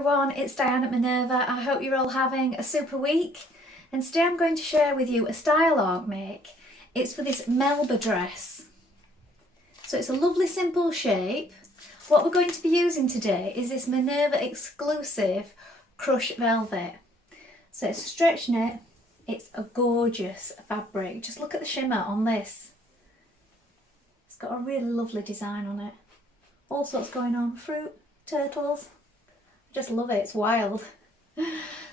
everyone, it's Dianne at Minerva. I hope you're all having a super week. And today I'm going to share with you a style arc make. It's for this Melba dress. So it's a lovely simple shape. What we're going to be using today is this Minerva Exclusive Crush Velvet. So it's a stretch knit. It's a gorgeous fabric. Just look at the shimmer on this. It's got a really lovely design on it. All sorts going on. Fruit, turtles. Just love it, it's wild.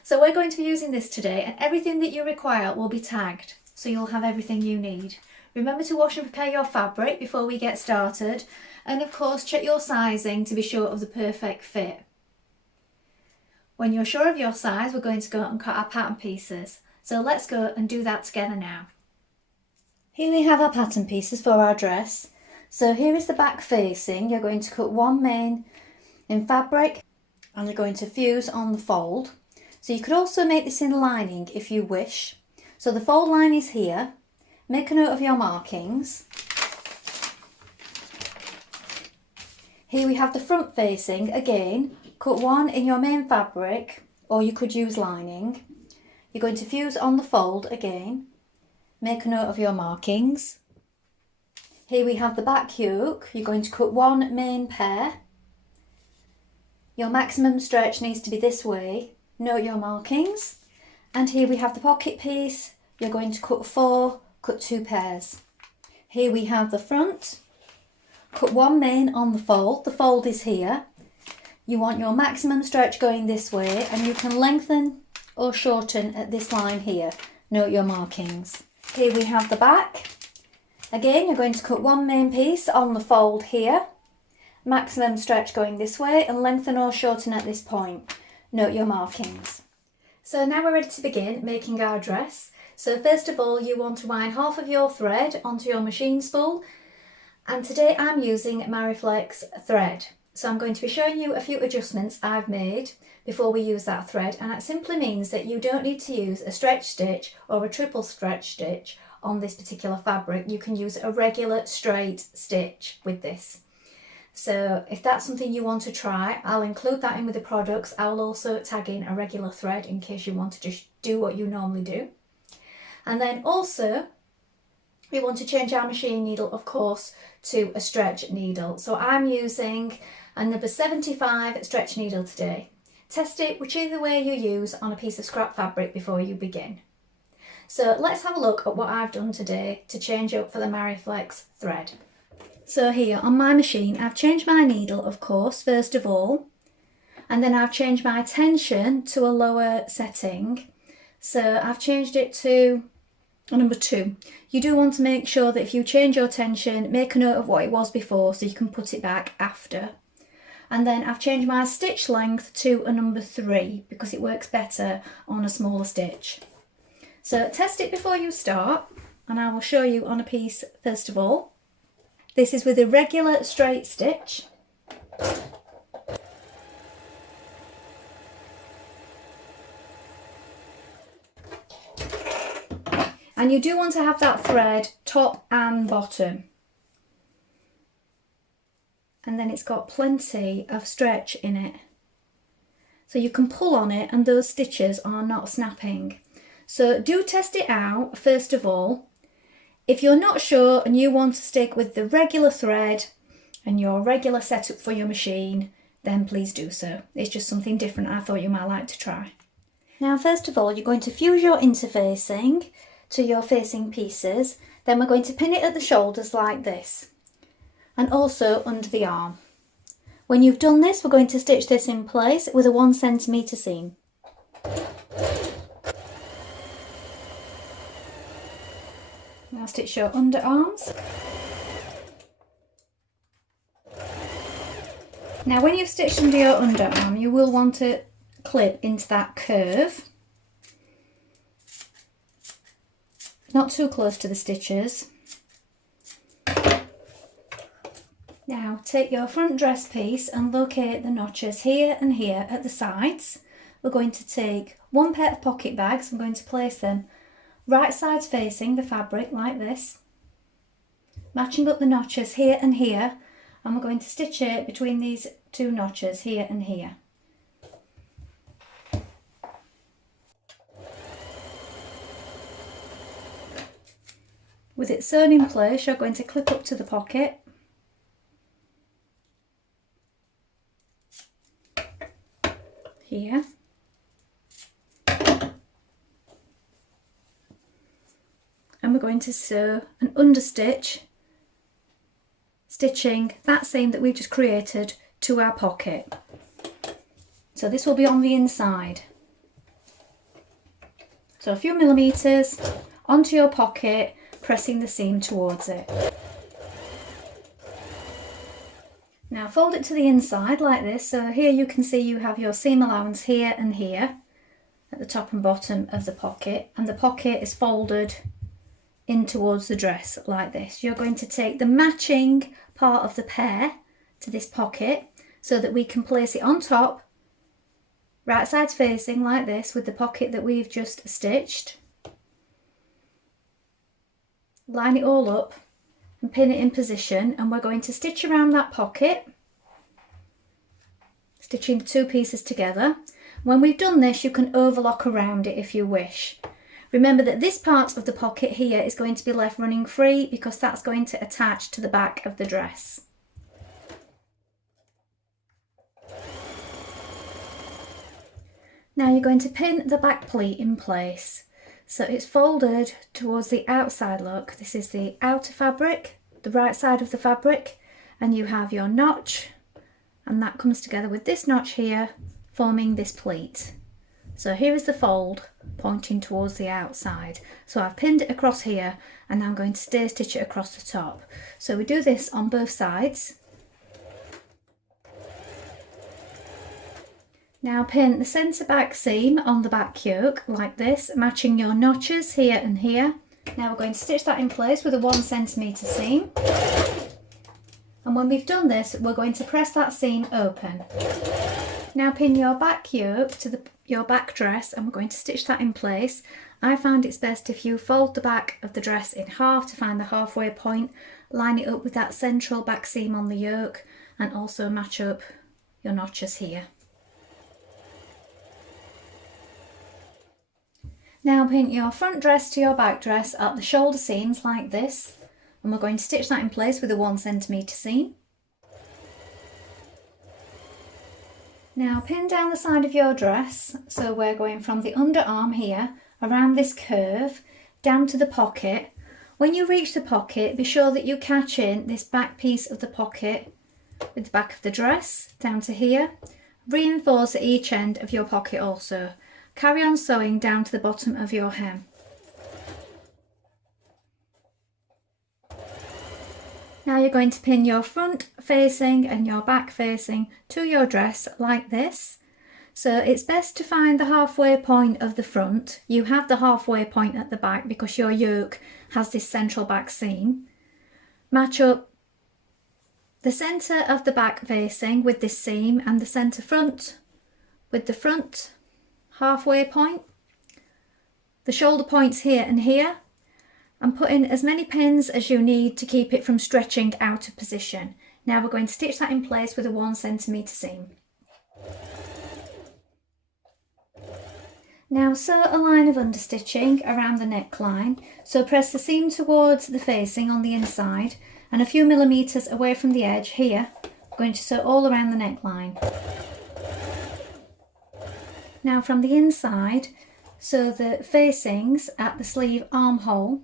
So we're going to be using this today, and everything that you require will be tagged, so you'll have everything you need. Remember to wash and prepare your fabric before we get started, and of course check your sizing to be sure of the perfect fit. When you're sure of your size, we're going to go and cut our pattern pieces. So let's go and do that together now. Here we have our pattern pieces for our dress. So here is the back facing. You're going to cut one main in fabric, and you're going to fuse on the fold. So you could also make this in lining if you wish. So the fold line is here. Make a note of your markings. Here we have the front facing. Again, cut one in your main fabric, or you could use lining. You're going to fuse on the fold again. Make a note of your markings. Here we have the back yoke. You're going to cut one main pair. Your maximum stretch needs to be this way. Note your markings. And here we have the pocket piece. You're going to cut four, cut two pairs. Here we have the front. Cut one main on the fold. The fold is here. You want your maximum stretch going this way, and you can lengthen or shorten at this line here. Note your markings. Here we have the back. Again, you're going to cut one main piece on the fold here. Maximum stretch going this way, and lengthen or shorten at this point. Note your markings. So now we're ready to begin making our dress. So first of all, you want to wind half of your thread onto your machine spool, and today I'm using Mariflex thread. So I'm going to be showing you a few adjustments I've made before we use that thread, and that simply means that you don't need to use a stretch stitch or a triple stretch stitch on this particular fabric. You can use a regular straight stitch with this. So if that's something you want to try, I'll include that in with the products. I'll also tag in a regular thread in case you want to just do what you normally do. And then also, we want to change our machine needle, of course, to a stretch needle. So I'm using a number 75 stretch needle today. Test it whichever way you use on a piece of scrap fabric before you begin. So let's have a look at what I've done today to change up for the Mariflex thread. So here on my machine, I've changed my needle, of course, first of all, and then I've changed my tension to a lower setting. So I've changed it to a number 2. You do want to make sure that if you change your tension, make a note of what it was before so you can put it back after. And then I've changed my stitch length to a number 3 because it works better on a smaller stitch. So test it before you start, and I will show you on a piece first of all. This is with a regular straight stitch. And you do want to have that thread top and bottom. And then it's got plenty of stretch in it. So you can pull on it and those stitches are not snapping. So do test it out first of all. If you're not sure and you want to stick with the regular thread and your regular setup for your machine, then please do so. It's just something different I thought you might like to try. Now first of all, you're going to fuse your interfacing to your facing pieces. Then we're going to pin it at the shoulders like this, and also under the arm. When you've done this, we're going to stitch this in place with a 1 cm seam. Now stitch your underarms. Now when you've stitched under your underarm, you will want to clip into that curve. Not too close to the stitches. Now take your front dress piece and locate the notches here and here at the sides. We're going to take one pair of pocket bags. I'm going to place them right sides facing the fabric like this, matching up the notches here and here, and we're going to stitch it between these two notches here and here. With it sewn in place, you're going to clip up to the pocket. Here. And we're going to sew an understitch, stitching that seam that we've just created to our pocket. So this will be on the inside. So a few millimetres onto your pocket, pressing the seam towards it. Now fold it to the inside like this. So here you can see you have your seam allowance here and here at the top and bottom of the pocket, and the pocket is folded in towards the dress like this. You're going to take the matching part of the pear to this pocket so that we can place it on top, right sides facing like this, with the pocket that we've just stitched. Line it all up and pin it in position, and we're going to stitch around that pocket, stitching the two pieces together. When we've done this, you can overlock around it if you wish. Remember that this part of the pocket here is going to be left running free because that's going to attach to the back of the dress. Now you're going to pin the back pleat in place. So it's folded towards the outside look. This is the outer fabric, the right side of the fabric, and you have your notch, and that comes together with this notch here, forming this pleat. So here is the fold pointing towards the outside. So I've pinned it across here, and I'm going to stay stitch it across the top. So we do this on both sides. Now pin the centre back seam on the back yoke like this, matching your notches here and here. Now we're going to stitch that in place with a 1 centimetre seam. And when we've done this, we're going to press that seam open. Now pin your back yoke to your back dress, and we're going to stitch that in place. I find it's best if you fold the back of the dress in half to find the halfway point, line it up with that central back seam on the yoke, and also match up your notches here. Now pin your front dress to your back dress at the shoulder seams like this, and we're going to stitch that in place with a 1 centimetre seam. Now pin down the side of your dress, so we're going from the underarm here, around this curve, down to the pocket. When you reach the pocket, be sure that you catch in this back piece of the pocket with the back of the dress, down to here. Reinforce at each end of your pocket also. Carry on sewing down to the bottom of your hem. Now you're going to pin your front facing and your back facing to your dress like this. So it's best to find the halfway point of the front. You have the halfway point at the back because your yoke has this central back seam. Match up the centre of the back facing with this seam and the centre front with the front halfway point, the shoulder points here and here, and put in as many pins as you need to keep it from stretching out of position. Now we're going to stitch that in place with a 1 centimetre seam. Now sew a line of understitching around the neckline, so press the seam towards the facing on the inside and a few millimetres away from the edge here. I'm going to sew all around the neckline. Now from the inside, sew the facings at the sleeve armhole,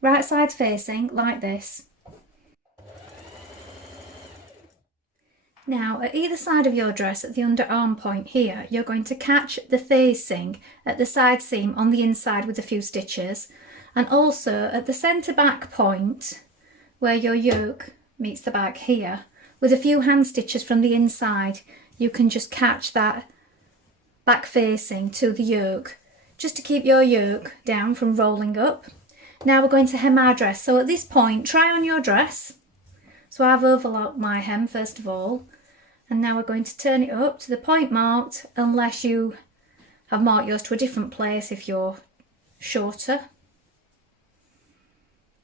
right sides facing like this. Now at either side of your dress at the underarm point here, you're going to catch the facing at the side seam on the inside with a few stitches, and also at the centre back point where your yoke meets the back here, with a few hand stitches from the inside, you can just catch that back facing to the yoke, just to keep your yoke down from rolling up. Now we're going to hem our dress. So at this point, try on your dress. So I've overlocked my hem first of all, and now we're going to turn it up to the point marked, unless you have marked yours to a different place if you're shorter.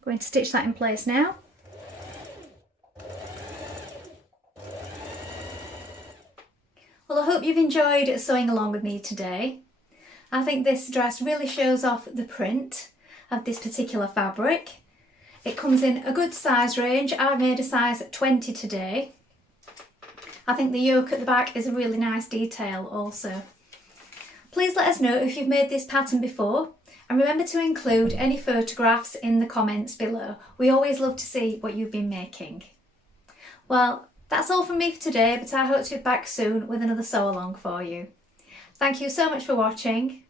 Going to stitch that in place now. Well, I hope you've enjoyed sewing along with me today. I think this dress really shows off the print. of this particular fabric. It comes in a good size range. I made a size 20 today. I think the yoke at the back is a really nice detail also. Please let us know if you've made this pattern before, and remember to include any photographs in the comments below. We always love to see what you've been making. Well, that's all from me for today, but I hope to be back soon with another sew along for you. Thank you so much for watching.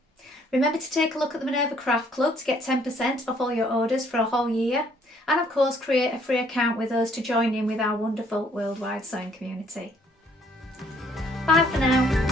Remember to take a look at the Minerva Craft Club to get 10% off all your orders for a whole year, and of course create a free account with us to join in with our wonderful worldwide sewing community. Bye for now.